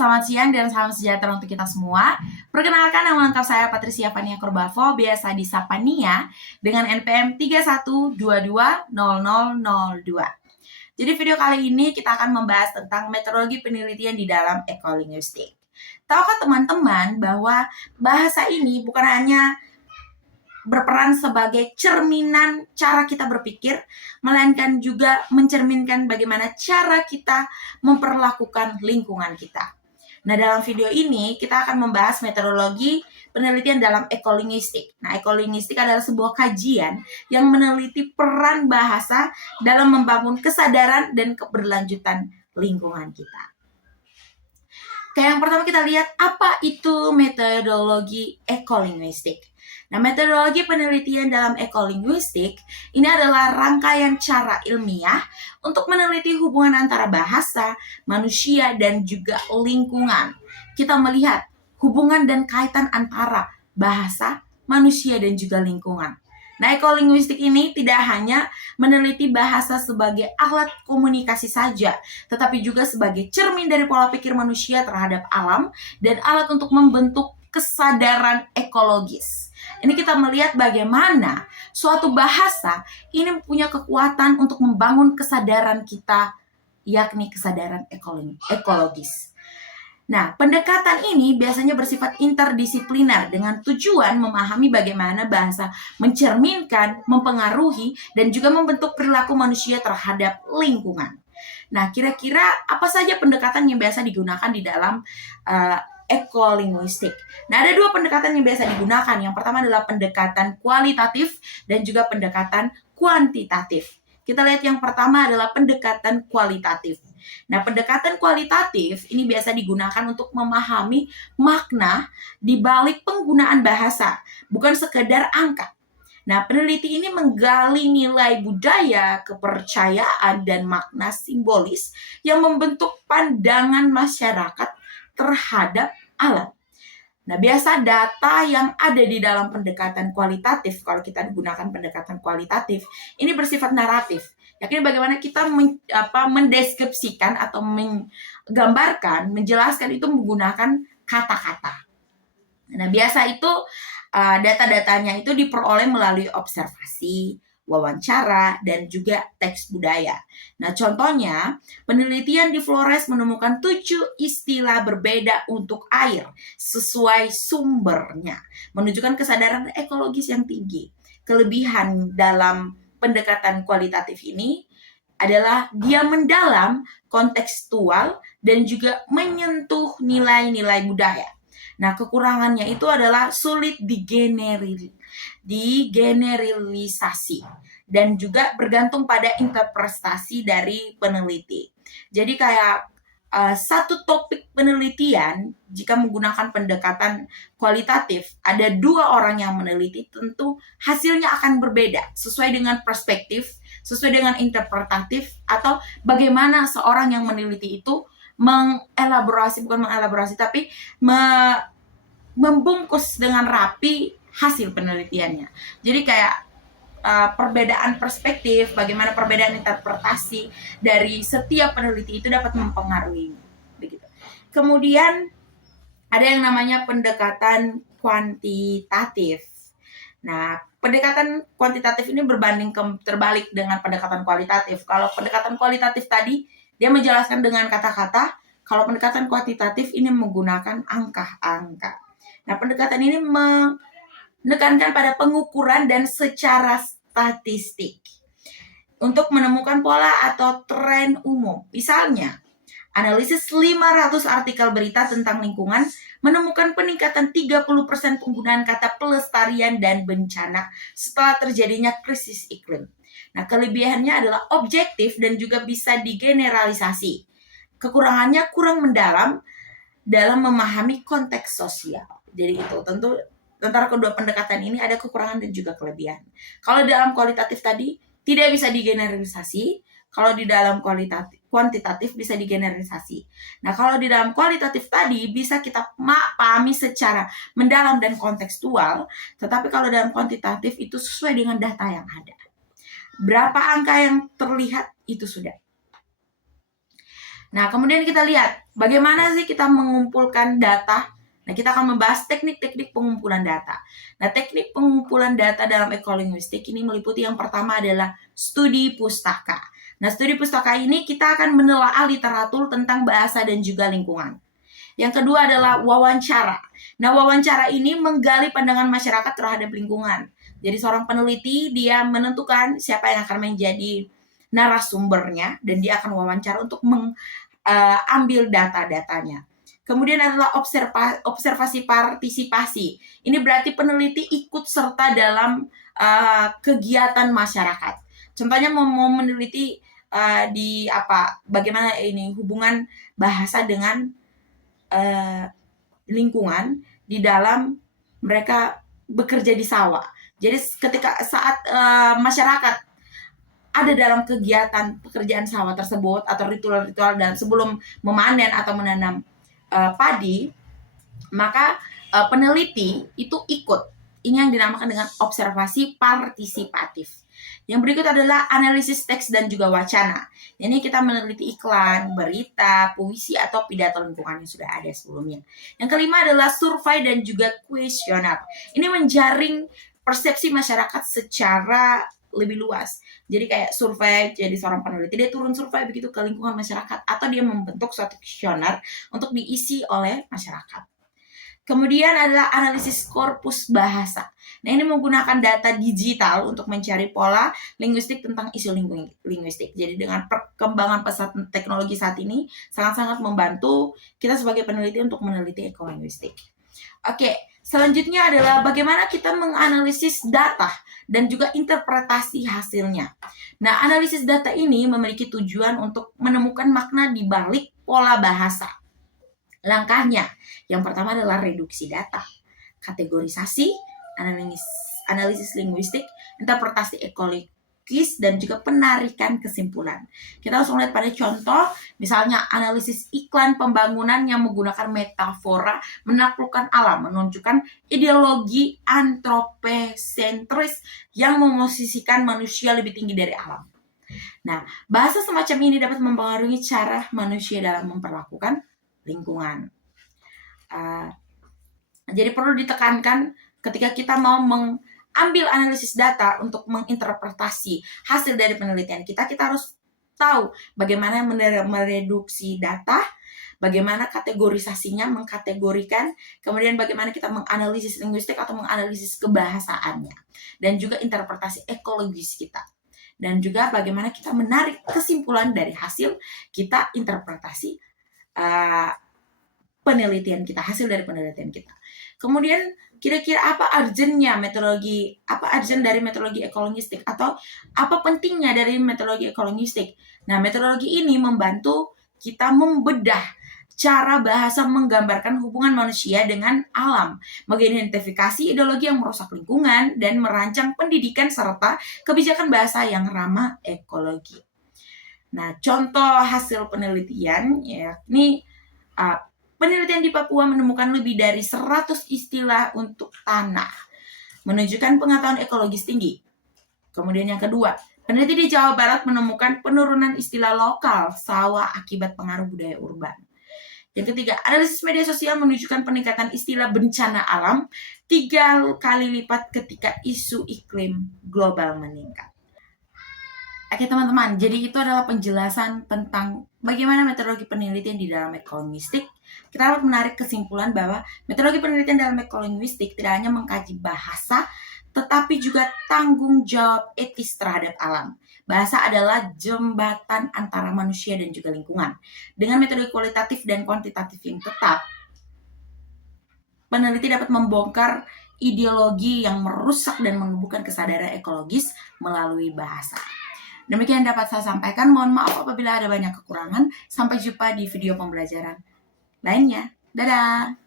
selamat siang dan salam sejahtera untuk kita semua. Perkenalkan, nama lengkap saya Patricia Fania Korbavo, biasa disapa Nia, dengan NPM 31220002. Jadi video kali ini kita akan membahas tentang metodologi penelitian di dalam ekolinguistik. Tahukah teman-teman bahwa bahasa ini bukan hanya berperan sebagai cerminan cara kita berpikir, melainkan juga mencerminkan bagaimana cara kita memperlakukan lingkungan kita. Nah, dalam video ini kita akan membahas metodologi penelitian dalam ekolinguistik. Nah, ekolinguistik adalah sebuah kajian yang meneliti peran bahasa dalam membangun kesadaran dan keberlanjutan lingkungan kita. Yang pertama kita lihat apa itu metodologi ekolinguistik. Nah, metodologi penelitian dalam ekolinguistik ini adalah rangkaian cara ilmiah untuk meneliti hubungan antara bahasa, manusia, dan juga lingkungan. Kita melihat hubungan dan kaitan antara bahasa, manusia, dan juga lingkungan. Nah, ekolinguistik ini tidak hanya meneliti bahasa sebagai alat komunikasi saja, tetapi juga sebagai cermin dari pola pikir manusia terhadap alam dan alat untuk membentuk kesadaran ekologis. Ini kita melihat bagaimana suatu bahasa ini punya kekuatan untuk membangun kesadaran kita, yakni kesadaran ekologis. Nah, pendekatan ini biasanya bersifat interdisipliner dengan tujuan memahami bagaimana bahasa mencerminkan, mempengaruhi, dan juga membentuk perilaku manusia terhadap lingkungan. Nah, kira-kira apa saja pendekatan yang biasa digunakan di dalam ekolinguistik? Nah, ada dua pendekatan yang biasa digunakan. Yang pertama adalah pendekatan kualitatif dan juga pendekatan kuantitatif. Kita lihat yang pertama adalah pendekatan kualitatif. Nah, pendekatan kualitatif ini biasa digunakan untuk memahami makna di balik penggunaan bahasa, bukan sekedar angka. Nah, peneliti ini menggali nilai budaya, kepercayaan, dan makna simbolis yang membentuk pandangan masyarakat terhadap alam. Nah, biasa data yang ada di dalam pendekatan kualitatif, kalau kita gunakan pendekatan kualitatif, ini bersifat naratif. Yakni bagaimana kita mendeskripsikan atau menggambarkan, menjelaskan itu menggunakan kata-kata. Nah, biasa itu data-datanya itu diperoleh melalui observasi, wawancara, dan juga teks budaya. Nah, contohnya, penelitian di Flores menemukan 7 istilah berbeda untuk air sesuai sumbernya, menunjukkan kesadaran ekologis yang tinggi. Kelebihan dalam pendekatan kualitatif ini adalah dia mendalam, kontekstual, dan juga menyentuh nilai-nilai budaya. Nah, kekurangannya itu adalah sulit digeneralisasi dan juga bergantung pada interpretasi dari peneliti. Jadi kayak satu topik penelitian, jika menggunakan pendekatan kualitatif, ada 2 orang yang meneliti, tentu hasilnya akan berbeda sesuai dengan perspektif, sesuai dengan interpretatif, atau bagaimana seorang yang meneliti itu tapi membungkus dengan rapi hasil penelitiannya. Jadi kayak perbedaan perspektif, bagaimana perbedaan interpretasi dari setiap peneliti itu dapat mempengaruhi. Begitu. Kemudian ada yang namanya pendekatan kuantitatif. Nah, pendekatan kuantitatif ini terbalik dengan pendekatan kualitatif. Kalau pendekatan kualitatif tadi dia menjelaskan dengan kata-kata, kalau pendekatan kuantitatif ini menggunakan angka-angka. Nah, pendekatan ini menekankan pada pengukuran dan secara statistik untuk menemukan pola atau tren umum. Misalnya, analisis 500 artikel berita tentang lingkungan menemukan peningkatan 30% penggunaan kata pelestarian dan bencana setelah terjadinya krisis iklim. Nah, kelebihannya adalah objektif dan juga bisa digeneralisasi. Kekurangannya kurang mendalam dalam memahami konteks sosial. Jadi itu tentu antara kedua pendekatan ini ada kekurangan dan juga kelebihan. Kalau dalam kualitatif tadi tidak bisa digeneralisasi, kalau di dalam kuantitatif bisa digeneralisasi. Nah, kalau di dalam kualitatif tadi bisa kita pahami secara mendalam dan kontekstual, tetapi kalau dalam kuantitatif itu sesuai dengan data yang ada. Berapa angka yang terlihat itu sudah. Nah, kemudian kita lihat Bagaimana sih kita mengumpulkan data? Nah, kita akan membahas teknik-teknik pengumpulan data. Nah, teknik pengumpulan data dalam ekolinguistik ini meliputi yang pertama adalah studi pustaka. Nah, studi pustaka ini kita akan menelaah literatur tentang bahasa dan juga lingkungan. Yang kedua adalah wawancara. Nah, wawancara ini menggali pandangan masyarakat terhadap lingkungan. Jadi seorang peneliti dia menentukan siapa yang akan menjadi narasumbernya dan dia akan wawancara untuk mengambil data-datanya. Kemudian adalah observasi partisipasi. Ini berarti peneliti ikut serta dalam kegiatan masyarakat. Contohnya mau meneliti di bagaimana ini hubungan bahasa dengan lingkungan di dalam mereka bekerja di sawah. Jadi ketika saat masyarakat ada dalam kegiatan pekerjaan sawah tersebut atau ritual-ritual dan sebelum memanen atau menanam padi, maka peneliti itu ikut. Ini yang dinamakan dengan observasi partisipatif. Yang berikut adalah analisis teks dan juga wacana. Ini kita meneliti iklan, berita, puisi, atau pidato lingkungan yang sudah ada sebelumnya. Yang kelima adalah survei dan juga kuesioner. Ini menjaring persepsi masyarakat secara lebih luas. Jadi kayak survei, jadi seorang peneliti dia turun survei begitu ke lingkungan masyarakat atau dia membentuk suatu kuesioner untuk diisi oleh masyarakat. Kemudian adalah analisis korpus bahasa. Nah, ini menggunakan data digital untuk mencari pola linguistik tentang isu linguistik. Jadi dengan perkembangan pesat teknologi saat ini sangat-sangat membantu kita sebagai peneliti untuk meneliti ekolinguistik. Oke, selanjutnya adalah bagaimana kita menganalisis data dan juga interpretasi hasilnya. Nah, analisis data ini memiliki tujuan untuk menemukan makna di balik pola bahasa. Langkahnya, yang pertama adalah reduksi data, kategorisasi, analisis linguistik, interpretasi ekologis, dan juga penarikan kesimpulan. Kita langsung lihat pada contoh, misalnya analisis iklan pembangunan yang menggunakan metafora menaklukkan alam, menunjukkan ideologi antropocentris yang memosisikan manusia lebih tinggi dari alam. Nah, bahasa semacam ini dapat mempengaruhi cara manusia dalam memperlakukan lingkungan. Jadi perlu ditekankan ketika kita mau mengambil analisis data untuk menginterpretasi hasil dari penelitian kita harus tahu bagaimana mereduksi data, bagaimana kategorisasinya, mengkategorikan, kemudian bagaimana kita menganalisis linguistik atau menganalisis kebahasaannya, dan juga interpretasi ekologis kita. Dan juga bagaimana kita menarik kesimpulan dari hasil kita interpretasi penelitian kita, hasil dari penelitian kita. Kemudian kira-kira apa urgent-nya metodologi, apa urgent dari metodologi ekolinguistik atau apa pentingnya dari metodologi ekolinguistik. Nah, metodologi ini membantu kita membedah cara bahasa menggambarkan hubungan manusia dengan alam, mengidentifikasi ideologi yang merusak lingkungan, dan merancang pendidikan serta kebijakan bahasa yang ramah ekologi. Nah, contoh hasil penelitian yakni penelitian di Papua menemukan lebih dari 100 istilah untuk tanah, menunjukkan pengetahuan ekologis tinggi. Kemudian yang kedua, peneliti di Jawa Barat menemukan penurunan istilah lokal sawah akibat pengaruh budaya urban. Yang ketiga, analisis media sosial menunjukkan peningkatan istilah bencana alam 3 kali lipat ketika isu iklim global meningkat. Oke teman-teman, jadi itu adalah penjelasan tentang bagaimana metodologi penelitian di dalam ekolinguistik. Kita dapat menarik kesimpulan bahwa metodologi penelitian dalam ekolinguistik tidak hanya mengkaji bahasa, tetapi juga tanggung jawab etis terhadap alam. Bahasa adalah jembatan antara manusia dan juga lingkungan. Dengan metode kualitatif dan kuantitatif yang tetap, peneliti dapat membongkar ideologi yang merusak dan menumbuhkan kesadaran ekologis melalui bahasa. Demikian dapat saya sampaikan. Mohon maaf apabila ada banyak kekurangan. Sampai jumpa di video pembelajaran lainnya. Dadah!